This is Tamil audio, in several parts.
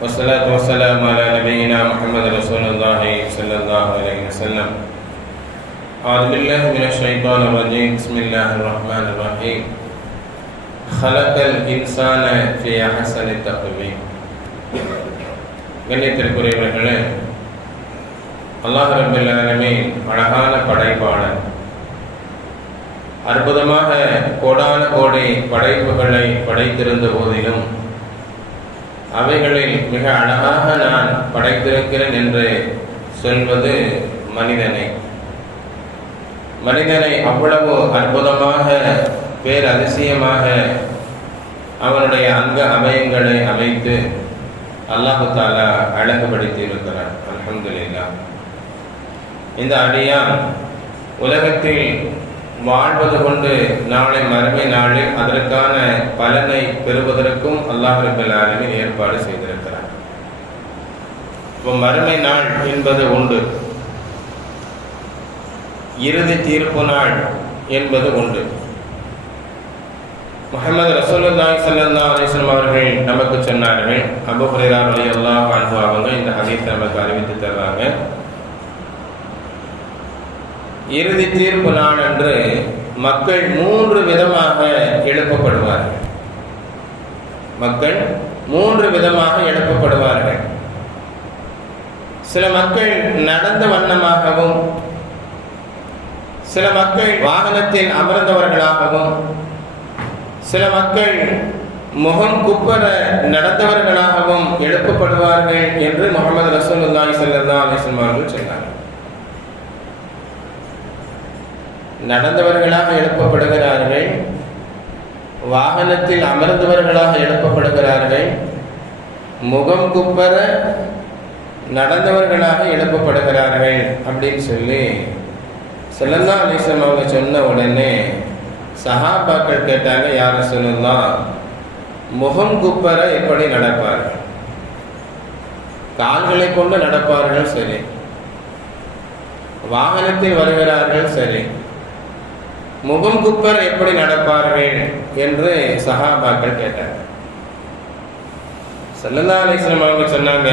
والصلاة والسلام على نبينا محمد رسول الله صلى الله عليه وسلم أعوذ بالله من الشيطان الرجيم بسم الله الرحمن الرحيم خلق الإنسان في أحسن تقويم கண்ணியத்திற்குரியவர்களே அல்லாஹ் ரபுல் ஆலமீன் அழகான படைப்பாளர் அற்புதமாக கோடான கோடி படைப்புகளை படைத்திருந்த போதிலும் அவைகளில் மிக அழகாக நான் படைத்திருக்கிறேன் என்று சொல்வது மனிதனை. மனிதனை அவ்வளவு அற்புதமாக பேரதிசயமாக அவனுடைய அங்க அவயங்களை அமைத்து அல்லாஹு தாலா அழகுபடுத்தி இருக்கிறான் அலமதுல்லா இந்த அடியான் உலகத்தில் வாழ்வது கொண்டு நாளை மறுமை நாளில் அதற்கான பலனை பெறுவதற்கும் அல்லாஹ் ரபுல் ஆலமீன் ஏற்பாடு செய்திருக்கிறார். இப்போ மறுமை நாள் என்பது உண்டு. இறுதி தீர்ப்பு நாள் என்பது உண்டு. முகமது ரசூலுல்லாஹி ஸல்லல்லாஹு அலைஹி வஸல்லம் அவர்கள் நமக்கு சொன்னார்கள் அபூ ஹுரைரா ரலியல்லாஹு அன்ஹு அவங்க இந்த ஹதீஸ் நமக்கு அறிவித்து தர்றாங்க. இறுதி தீர்ப்பு நாள் அன்று மக்கள் மூன்று விதமாக எழுப்பப்படுவார்கள். மக்கள் மூன்று விதமாக எழுப்பப்படுவார்கள். சில மக்கள் நடந்த வண்ணமாகவும் சில மக்கள் வாகனத்தில் அமர்ந்தவர்களாகவும் சில மக்கள் முகம் குப்பர நடந்தவர்களாகவும் எழுப்பப்படுவார்கள் என்று முகமது ரசூலுல்லாஹி ஸல்லல்லாஹு அலைஹி வஸல்லம் அவர்கள் சொன்னார்கள். நடந்தவர்களாக எழுப்பப்படுகிறார்கள். வாகனத்தில் அமர்ந்தவர்களாக எழுப்பப்படுகிறார்கள். முகம் குப்பர நடந்தவர்களாக எழுப்பப்படுகிறார்கள் அப்படின்னு சொல்லி செல்லல்லா அலிசம் அவங்க சொன்ன உடனே சஹாபாக்கள் கேட்டாங்க யாரை சொல்லலாம் முகம் குப்பர எப்படி நடப்பார்கள்? கால்களை கொண்டு நடப்பார்கள் சரி. வாகனத்தில் வருகிறார்கள் சரி. முகம் குப்பர் எப்படி நடப்பார்கள் என்று சஹாபாக்கள் கேட்டாங்க. சல்லல்லா அலிஸ்லாம் அவங்க சொன்னாங்க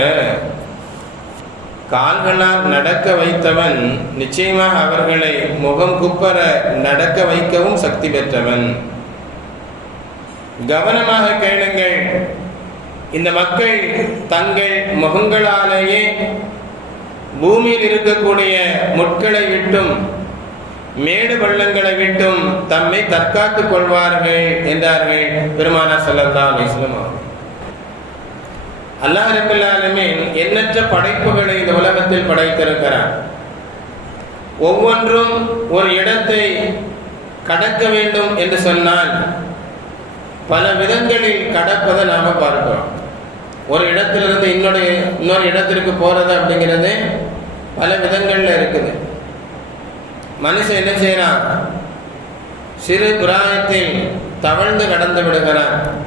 கால்களால் நடக்க வைத்தவன் நிச்சயமாக அவர்களை முகம் குப்பர நடக்க வைக்கவும் சக்தி பெற்றவன். கவனமாக கேளுங்கள். இந்த மக்கள் தங்கள் முகங்களாலேயே பூமியில் இருக்கக்கூடிய முட்களை விட்டும் மேடு பள்ளங்களை விட்டும் தம்மை தற்காத்துக் கொள்வார்கள் என்றார்கள் பெருமானா சல்லல்லா அலிஸ்லம் அல்லாஹ் ரபுல்லாலுமே எண்ணற்ற படைப்புகளை இந்த உலகத்தில் படைத்திருக்கிறார். ஒவ்வொன்றும் ஒரு இடத்தை கடக்க வேண்டும் என்று சொன்னால் பல விதங்களில் கடப்பதை நாம பார்க்கிறோம். ஒரு இடத்திலிருந்து இன்னொரு இன்னொரு இடத்திற்கு போறது அப்படிங்கிறது பல விதங்கள்ல இருக்குது. மனுஷன் என்ன செய்யறான்? சிறு புராணத்தில் தவழ்ந்து கடந்து விடுகிறான்.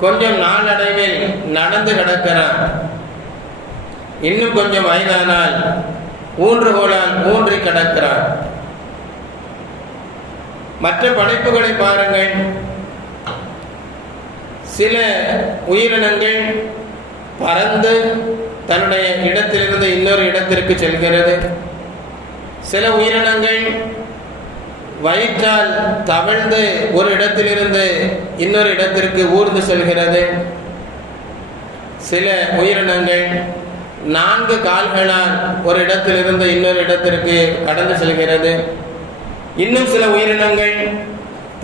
கொஞ்சம் நாளடைவில் நடந்து கிடக்கிறான். இன்னும் கொஞ்சம் வயதானால் ஊன்றுகோலால் ஊன்றி கிடக்கிறான். மற்ற படைப்புகளை பாருங்கள். சில உயிரினங்கள் பறந்து தன்னுடைய இடத்திலிருந்து இன்னொரு இடத்திற்கு செல்கிறது. சில உயிரினங்கள் வயிற்றால் தவழ்ந்து ஒரு இடத்திலிருந்து இன்னொரு இடத்திற்கு ஊர்ந்து செல்கிறது. சில உயிரினங்கள் நான்கு கால்களால் ஒரு இடத்திலிருந்து இன்னொரு இடத்திற்கு கடந்து செல்கிறது. இன்னும் சில உயிரினங்கள்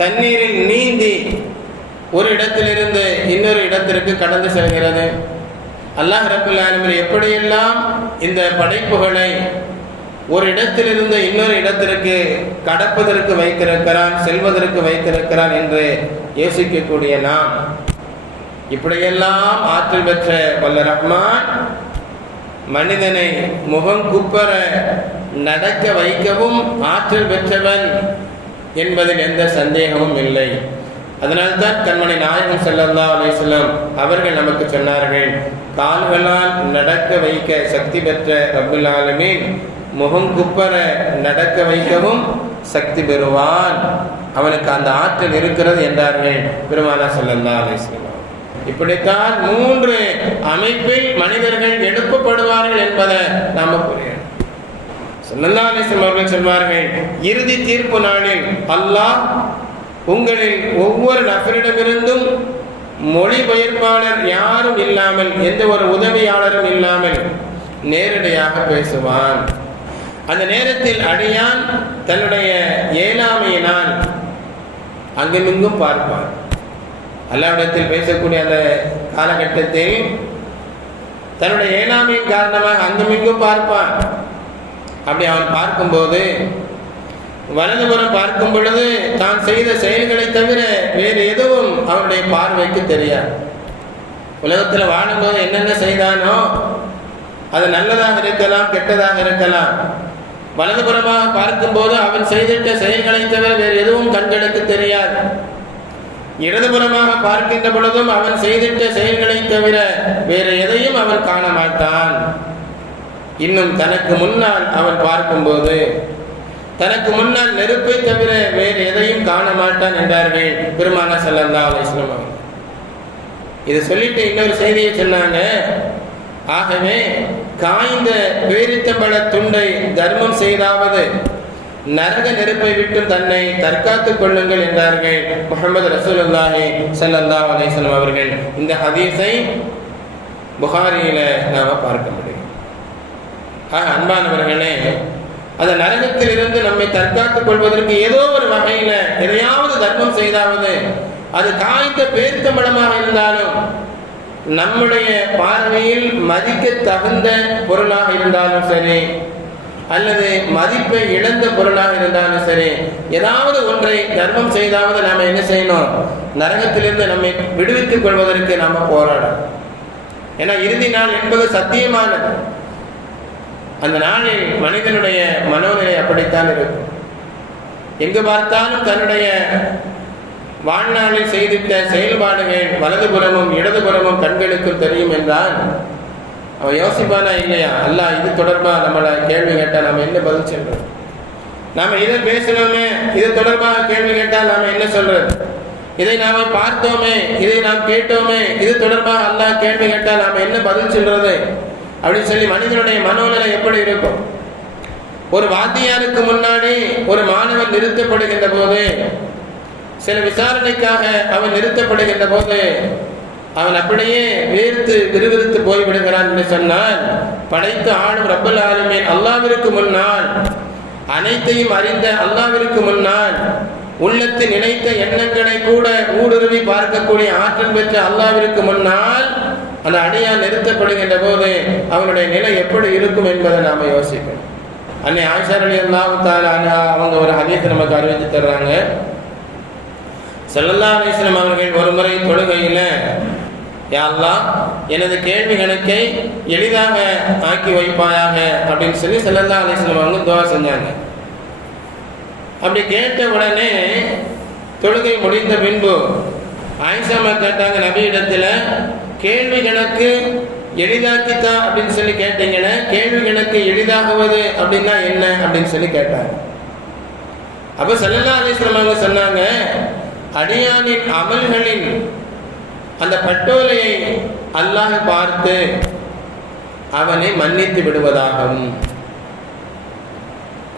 தண்ணீரில் நீந்தி ஒரு இடத்திலிருந்து இன்னொரு இடத்திற்கு கடந்து செல்கிறது. அல்லாஹ் ரபுல் ஆலமில் எப்படியெல்லாம் இந்த படைப்புகளை ஒரு இடத்திலிருந்து இன்னொரு இடத்திற்கு கடப்பதற்கு வைத்திருக்கிறான் செல்வதற்கு வைத்திருக்கிறான் என்று யோசிக்கக்கூடிய நாம் இப்படியெல்லாம் ஆற்றல் பெற்ற வல்ல ரஹ்மான் மனிதனை முகம் குப்பர நடக்க வைக்கவும் ஆற்றல் பெற்றவன் என்பதில் எந்த சந்தேகமும் இல்லை. அதனால்தான் கண்மணி நாயகம் செல்லல்லா அலிஸ்லாம் அவர்கள் நமக்கு சொன்னார்கள் கால்களால் நடக்க வைக்க சக்தி பெற்ற ரபுல் ஆலமீன் முகம் குப்பர நடக்க வைக்கவும் சக்தி பெறுவான். அவனுக்கு அந்த ஆற்றல் இருக்கிறது என்றார்கள் பெருமானா செல்லல்லா அலிஸ்லாம் இப்படித்தான் மூன்று அமைப்பில் மனிதர்கள் எழுப்பப்படுவார்கள் என்பதை நாம புரியணும் சொல்லல்லாசம் அவர்கள் சொல்வார்கள் இறுதி தீர்ப்பு நாளில் அல்லாஹ் உங்களில் ஒவ்வொரு நபரிடமிருந்தும் மொழிபெயர்ப்பாளர் யாரும் இல்லாமல் எந்த ஒரு உதவியாளரும் இல்லாமல் நேரடியாக பேசுவான். அந்த நேரத்தில் அடியான் தன்னுடைய ஏழாமையினால் அங்குமிங்கும் பார்ப்பான். அல்லாவிடத்தில் பேசக்கூடிய அந்த காலகட்டத்தில் தன்னுடைய ஏழாமையின் காரணமாக அங்குமிங்கும் பார்ப்பான். அப்படி அவன் பார்க்கும்போது வலதுபுறம் பார்க்கும் பொழுது தான் செய்த செயல்களை தவிர வேறு எதுவும் அவனுடைய பார்வைக்கு தெரியாது. உலகத்தில் வாழும்போது என்னென்ன செய்தானோ அது நல்லதாக இருக்கலாம் கெட்டதாக இருக்கலாம். வலதுபுறமாக பார்க்கும்போது அவன் செய்திட்ட செயல்களை தவிர வேறு எதுவும் கண்களுக்கு தெரியாது. இடதுபுறமாக பார்க்கின்ற பொழுதும் அவன் செய்திட்ட செயல்களை தவிர வேறு எதையும் அவன் காண மாட்டான் இன்னும் தனக்கு முன்னால் அவன் பார்க்கும்போது தனக்கு முன்னால் நெருப்பை தவிர வேறு எதையும் காண மாட்டான் என்றார்கள் பெருமான செல்லந்தா அலிஸ்லாம் இது சொல்லிட்டு இன்னொரு செய்தியை சொன்னாங்க ஆகவே காய்ந்த பேரித்தம்பள துண்டை தர்மம் செய்தாவது. நரக நெருப்பை விட்டு தன்னை தற்காத்துக் கொள்ளுங்கள் என்றார்கள் முகமது ரசூலுல்லாஹி சல்லா அலிஸ்லாம் அவர்கள். இந்த ஹதீஸை புகாரியில நாம பார்க்க முடியும். ஆக அன்பானவர்களே அந்த நரகத்தில் இருந்து நம்மை தற்காத்துக் கொள்வதற்கு ஏதோ ஒரு வகையில எதையாவது தர்மம் செய்தாவது. அது காய்ந்த பேர்த்தமிடமாக இருந்தாலும் நம்முடைய பார்வையில் மதிக்க தகுந்த பொருளாக இருந்தாலும் சரி அல்லது மதிப்பை இழந்த பொருளாக இருந்தாலும் சரி ஏதாவது ஒன்றை தர்மம் செய்தாவது நாம் என்ன செய்யணும்? நரகத்திலிருந்து நம்மை விடுவித்துக் கொள்வதற்கு நாம் போராடணும். ஏன்னா இறுதி நாள் என்பது சத்தியமானது. அந்த நாளில் மனிதனுடைய மனோநிலை அப்படித்தான் இருக்கும். எங்கு பார்த்தாலும் தன்னுடைய வாழ்நாளில் செய்திட்ட செயல்பாடுகள் வலதுபுறமும் இடதுபுறமும் கண்களுக்கும் தெரியும் என்றால் அவன் யோசிப்பானா இல்லையா? அல்ல இது தொடர்பாக நம்மளை கேள்வி கேட்டால் நம்ம என்ன பதில் சொல்றோம் நாம இதை பேசணுமே இது தொடர்பாக கேள்வி கேட்டால் நாம என்ன சொல்றது? இதை நாம பார்த்தோமே இதை நாம் கேட்டோமே இது தொடர்பாக அல்லாஹ் கேள்வி கேட்டால் நாம என்ன பதில் சொல்றது? அப்படின்னு சொல்லி மனிதனுடைய மனோநிலை எப்படி இருக்கும்? ஒரு வாத்தியாருக்கு முன்னாடி ஒரு மாணவன் நிறுத்தப்படுகின்ற போது சில விசாரணைக்காக அவன் நிறுத்தப்படுகின்ற போது அவன் அப்படியே வேர்த்து விறுவிறுத்து போய்விடுகிறான் என்று சொன்னால் படைத்து ஆளும் ரப்பல் ஆளுமே அல்லாவிற்கு முன்னால் அனைத்தையும் அறிந்த அல்லாவிற்கு முன்னால் உள்ளத்தில் நினைத்த எண்ணங்களை கூட ஊடுருவி பார்க்கக்கூடிய ஆற்றல் பெற்ற அல்லாவிற்கு முன்னால் அந்த அடியான் நிறுத்தப்படுகின்ற போது அவனுடைய நிலை எப்படி இருக்கும் என்பதை நாம யோசிக்கணும். அன்னை ஆயிஷா அலி அல்லாஹால அவங்க ஒரு ஹதீத்தை நமக்கு அறிவித்து தர்றாங்க. செல்லல்லா அலிஸ்லாம் அவர்கள் ஒரு முறை தொழுகையில் யாரெல்லாம் எனது கேள்வி கணக்கை எளிதாக ஆக்கி வைப்பாயாக அப்படின்னு சொல்லி செல்லல்லா அலிஸ்லாம் அவங்க துவா செஞ்சாங்க. அப்படி கேட்ட உடனே தொழுகை முடிந்த பின்பு ஆயிஷாமா கேட்டாங்க நபி இடத்துல கேள்வி கணக்கு எளிதாக்கித்தா அப்படின்னு சொல்லி கேட்டீங்கன்னா கேள்வி கணக்கு எளிதாகுவது அப்படின்னா என்ன? அப்படின்னு சொல்லி கேட்டாங்க. அப்போ செல்லல்லா அலிஸ்லம் அவங்க சொன்னாங்க அடியானின் அமல்களின் அந்த பட்டோலையை அல்லாஹ் பார்த்து அவனை மன்னித்து விடுவதாகவும்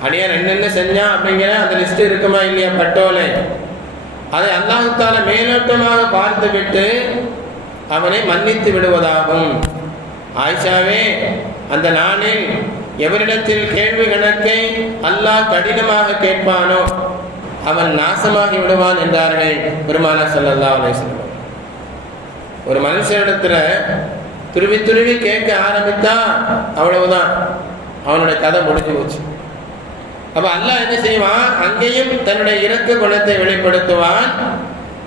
அடியான் என்னென்ன செஞ்சான் அப்படிங்கிற அந்த லிஸ்ட் இருக்குமா இல்லையா பட்டோலை? அதை அல்லாஹால மேலோட்டமாக பார்த்து விட்டு அவனை மன்னித்து விடுவதாகும். ஆயிஷாவே அந்த நாளில் எவரிடத்தில் கேள்வி கணக்கை அல்லாஹ் கடினமாக கேட்பானோ அவன் நாசமாகி விடுவான் என்றார்கள் பெருமானா சொல்லல்லா அலேஸ்வரம் ஒரு மனுஷனிடத்துல துருவி துருவி கேட்க ஆரம்பித்தா அவ்வளவுதான். அவனுடைய கதை முடிஞ்சு போச்சு. அப்ப அல்லாஹ் என்ன செய்வான்? அங்கேயும் தன்னுடைய இறக்க குணத்தை வெளிப்படுத்துவான்.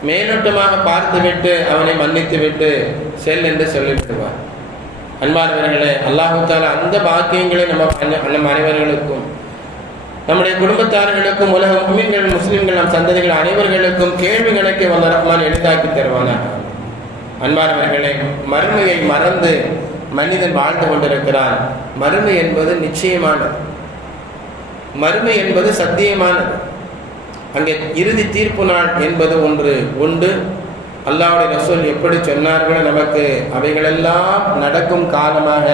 மேலோட்டமாக பார்த்துவிட்டு அவனை மன்னித்து விட்டு செல் என்று சொல்லிவிடுவான். அன்பானவர்களே அல்லாஹு தாலா அந்த பாக்கியங்களை நம்ம அன- நம் அனைவர்களுக்கும் நம்முடைய குடும்பத்தார்களுக்கும் உலக முஸ்லிம்கள் முஸ்லிம்கள் நம் சந்ததிகள் அனைவர்களுக்கும் கேள்வி கணக்கை வல்ல ரஹ்மான் எளிதாக்கி தருவானாக அன்பானவர்களே மறுமையை மறந்து மனிதன் வாழ்ந்து கொண்டிருக்கிறான். மறுமை என்பது நிச்சயமானது. மறுமை என்பது சத்தியமானது. அங்கே இறுதி தீர்ப்பு நாள் என்பது ஒன்று உண்டு. அல்லாவுடைய ரசூல் எப்படி சொன்னார்களோ நமக்கு அவைகளெல்லாம் நடக்கும் காலமாக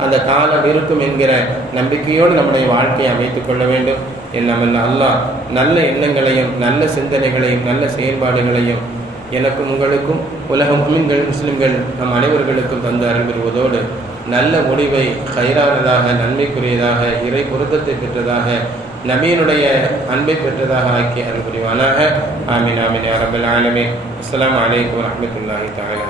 அந்த காலம் இருக்கும் என்கிற நம்பிக்கையோடு நம்முடைய வாழ்க்கையை அமைத்துக் கொள்ள வேண்டும். என்னமல்ல அல்லாஹ் நல்ல எண்ணங்களையும் நல்ல சிந்தனைகளையும் நல்ல செயல்பாடுகளையும் எனக்கும் உங்களுக்கும் உலக முஸ்லிம்கள் முஸ்லிம்கள் நம் அனைவர்களுக்கும் தந்து அருள்பெறுவதோடு நல்ல முடிவை கைரானதாக நன்மைக்குரியதாக இறை பொருத்தத்தை பெற்றதாக நபியினுடைய அன்பை பெற்றதாக ஆக்கி அருள் புரிவானாக ஆமீன் ஆமீன் அரபல் ஆலமீன். அஸ்லாம் வலைக்கம் வரமத்துல்லாஹி தஆலா